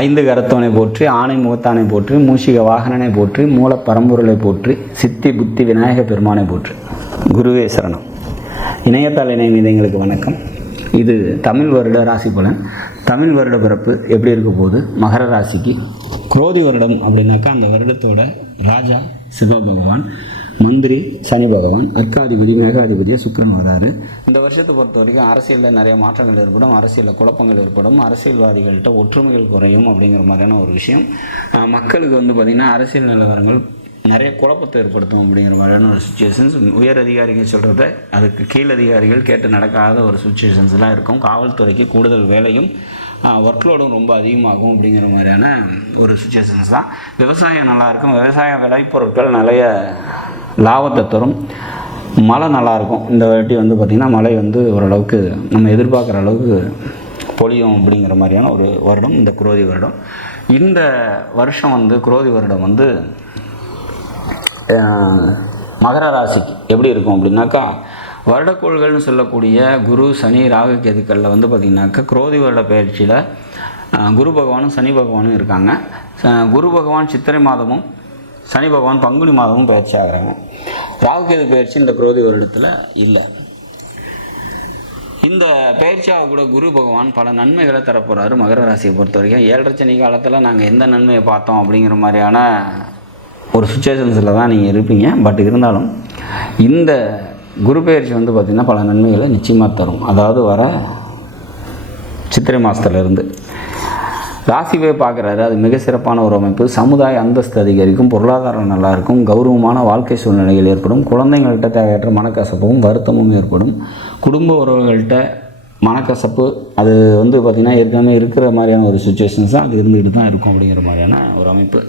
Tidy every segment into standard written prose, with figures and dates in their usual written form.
ஐந்து கரத்தவனை போற்றி, ஆணை முகத்தானை போற்றி, மூஷிக வாகனனை போற்றி, மூல பரம்பொருளை போற்றி, சித்தி புத்தி விநாயக பெருமானை போற்றி. குருவே சரணம். இணையத்தால் இணையங்களுக்கு வணக்கம். இது தமிழ் வருட ராசி பலன். தமிழ் வருட பிறப்பு எப்படி இருக்க போகுது? மகர ராசிக்கு குரோதி வருடம் அப்படின்னாக்கா அந்த வருடத்தோட ராஜா சிவ பகவான், மந்திரி சனி பகவான், அர்க்காதிபதி மேகாதிபதியாக சுக்கிரன் வராரு. இந்த வருஷத்தை பொறுத்த வரைக்கும் அரசியலில் நிறைய மாற்றங்கள் ஏற்படும், அரசியலில் குழப்பங்கள் ஏற்படும், அரசியல்வாதிகள்கிட்ட ஒற்றுமைகள் குறையும் அப்படிங்கிற மாதிரியான ஒரு விஷயம். மக்களுக்கு பார்த்திங்கன்னா அரசியல் நிலவரங்கள் நிறைய குழப்பத்தை ஏற்படுத்தும் அப்படிங்கிற மாதிரியான ஒரு சுச்சுவேஷன்ஸ். உயர் அதிகாரிகள் சொல்கிறத அதுக்கு கீழ் அதிகாரிகள் கேட்டு நடக்காத ஒரு சுச்சுவேஷன்ஸ்லாம் இருக்கும். காவல்துறைக்கு கூடுதல் வேலையும் ஒர்க்லோடும் ரொம்ப அதிகமாகும் அப்படிங்கிற மாதிரியான ஒரு சுச்சுவேஷன்ஸ் தான். விவசாயம் நல்லாயிருக்கும், விவசாய விளைபொருட்கள் நிறைய லாபத்தை தரும். மழை நல்லாயிருக்கும். இந்த வாட்டி பார்த்திங்கன்னா மழை ஓரளவுக்கு நம்ம எதிர்பார்க்குற அளவுக்கு பொழியும் அப்படிங்கிற மாதிரியான ஒரு வருடம் இந்த குரோதி வருடம். இந்த வருஷம் குரோதி வருடம் மகர ராசிக்கு எப்படி இருக்கும் அப்படின்னாக்கா, வருடக்கோள்கள்னு சொல்லக்கூடிய குரு சனி ராகு கேதுக்களில் பார்த்திங்கனாக்கா குரோதி வருட பயிற்சியில் குரு பகவானும் சனி பகவானும் இருக்காங்க. குரு பகவான் சித்திரை மாதமும் சனி பகவான் பங்குனி மாதமும் பயிற்சி ஆகிறாங்க. ராகு கேது பயிற்சி இந்த குரோதி வருடத்தில் இல்லை. இந்த பயிற்சியாக கூட குரு பகவான் பல நன்மைகளை தரப்போகிறாரு மகர ராசியை பொறுத்த வரைக்கும். 7.5 சனி காலத்தில் நாங்கள் எந்த நன்மையை பார்த்தோம் அப்படிங்கிற மாதிரியான ஒரு சுச்சுவேஷன்ஸில் தான் நீங்கள் இருப்பீங்க. பட் இருந்தாலும் இந்த குரு பயிற்சி பார்த்திங்கன்னா பல நன்மைகளை நிச்சயமாக தரும். அதாவது வர சித்திரை மாதத்துலேருந்து ராசிவே பார்க்குறாரு. அது மிக சிறப்பான ஒரு அமைப்பு. சமுதாய அந்தஸ்து அதிகரிக்கும், பொருளாதாரம் நல்லாயிருக்கும், கௌரவமான வாழ்க்கை சூழ்நிலைகள் ஏற்படும், குழந்தைங்கள்கிட்ட தேவையற்ற மனக்கசப்பும் வருத்தமும் ஏற்படும், குடும்ப உறவுகள்கிட்ட மனக்கசப்பு அது பார்த்திங்கன்னா ஏற்கனவே இருக்கிற மாதிரியான ஒரு சுச்சுவேஷன்ஸ் தான் அது இருந்துக்கிட்டு தான் இருக்கும் அப்படிங்கிற மாதிரியான ஒரு அமைப்பு.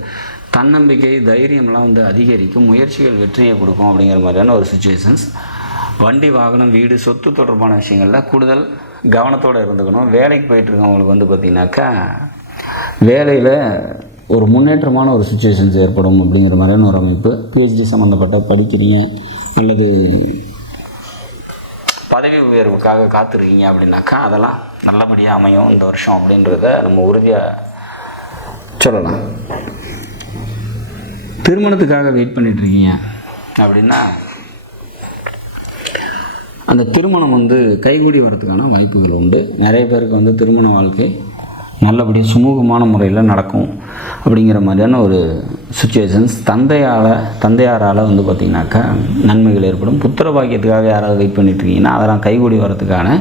தன்னம்பிக்கை தைரியம்லாம் அதிகரிக்கும், முயற்சிகள் வெற்றியை கொடுக்கும் அப்படிங்கிற மாதிரியான ஒரு சுச்சுவேஷன்ஸ். வண்டி வாகனம் வீடு சொத்து தொடர்பான விஷயங்களில் கூடுதல் கவனத்தோடு இருந்துக்கணும். வேலைக்கு போயிட்டுருக்கவங்களுக்கு பார்த்திங்கனாக்கா வேலையில் ஒரு முன்னேற்றமான ஒரு சுச்சுவேஷன்ஸ் ஏற்படும் அப்படிங்கிற மாதிரியான ஒரு அமைப்பு. பிஹெச்டி சம்மந்தப்பட்ட படிக்கிறீங்க அல்லது பதவி உயர்வுக்காக காத்திருக்கீங்க அப்படின்னாக்கா அதெல்லாம் நல்லபடியாக அமையும் இந்த வருஷம் அப்படின்றத நம்ம உறுதியாக சொல்லலாம். திருமணத்துக்காக வெயிட் பண்ணிகிட்ருக்கீங்க அப்படின்னா அந்த திருமணம் கைகூடி வரதுக்கான வாய்ப்புகள் உண்டு. நிறைய பேருக்கு திருமண வாழ்க்கை நல்லபடியாக சுமூகமான முறையில் நடக்கும் அப்படிங்கிற மாதிரியான ஒரு சுச்சுவேஷன்ஸ். தந்தையாரால் பார்த்திங்கனாக்கா நன்மைகள் ஏற்படும். புத்திர பாக்கியத்துக்காக யாராவது வெயிட் பண்ணிட்டுருக்கீங்கன்னா அதெல்லாம் கைகூடி வரதுக்கான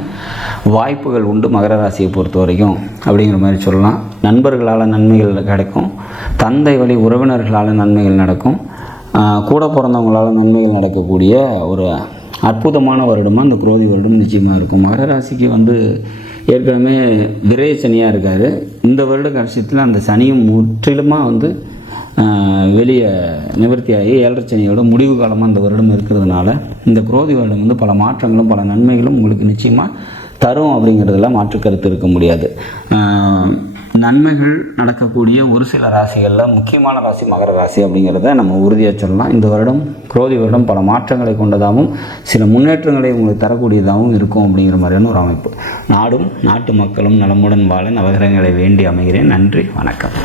வாய்ப்புகள் உண்டு மகர ராசியை பொறுத்த வரைக்கும் அப்படிங்கிற மாதிரி சொல்லலாம். நண்பர்களால் நன்மைகள் கிடைக்கும், தந்தை வழி உறவினர்களால் நன்மைகள் நடக்கும், கூட பிறந்தவங்களால் நன்மைகள் நடக்கக்கூடிய ஒரு அற்புதமான வருடமாக இந்த குரோதி வருடம் நிச்சயமாக இருக்கும். மகர ராசிக்கு ஏற்கனவே விரைய சனியாக இருக்கார். இந்த வருட கடைசியத்தில் அந்த சனியும் முற்றிலுமாக வெளியே நிவர்த்தியாகி 7.5 சனியோட முடிவு காலமாக இந்த வருடம் இருக்கிறதுனால இந்த குரோதி வருடம் பல மாற்றங்களும் பல நன்மைகளும் உங்களுக்கு நிச்சயமாக தரும் அப்படிங்கிறதுல மாற்று கருத்து இருக்க முடியாது. நன்மைகள் நடக்கக்கூடிய ஒரு சில ராசிகளில் முக்கியமான ராசி மகர ராசி அப்படிங்கிறத நம்ம உறுதியாக சொல்லலாம். இந்த வருடம் குரோதி வருடம் பல மாற்றங்களை கொண்டதாகவும் சில முன்னேற்றங்களை உங்களுக்கு தரக்கூடியதாகவும் இருக்கும் அப்படிங்கிற மாதிரியான ஒரு அமைப்பு. நாடும் நாட்டு மக்களும் நலமுடன் வாழ நவகிரகங்களை வேண்டி அமைகிறேன். நன்றி, வணக்கம்.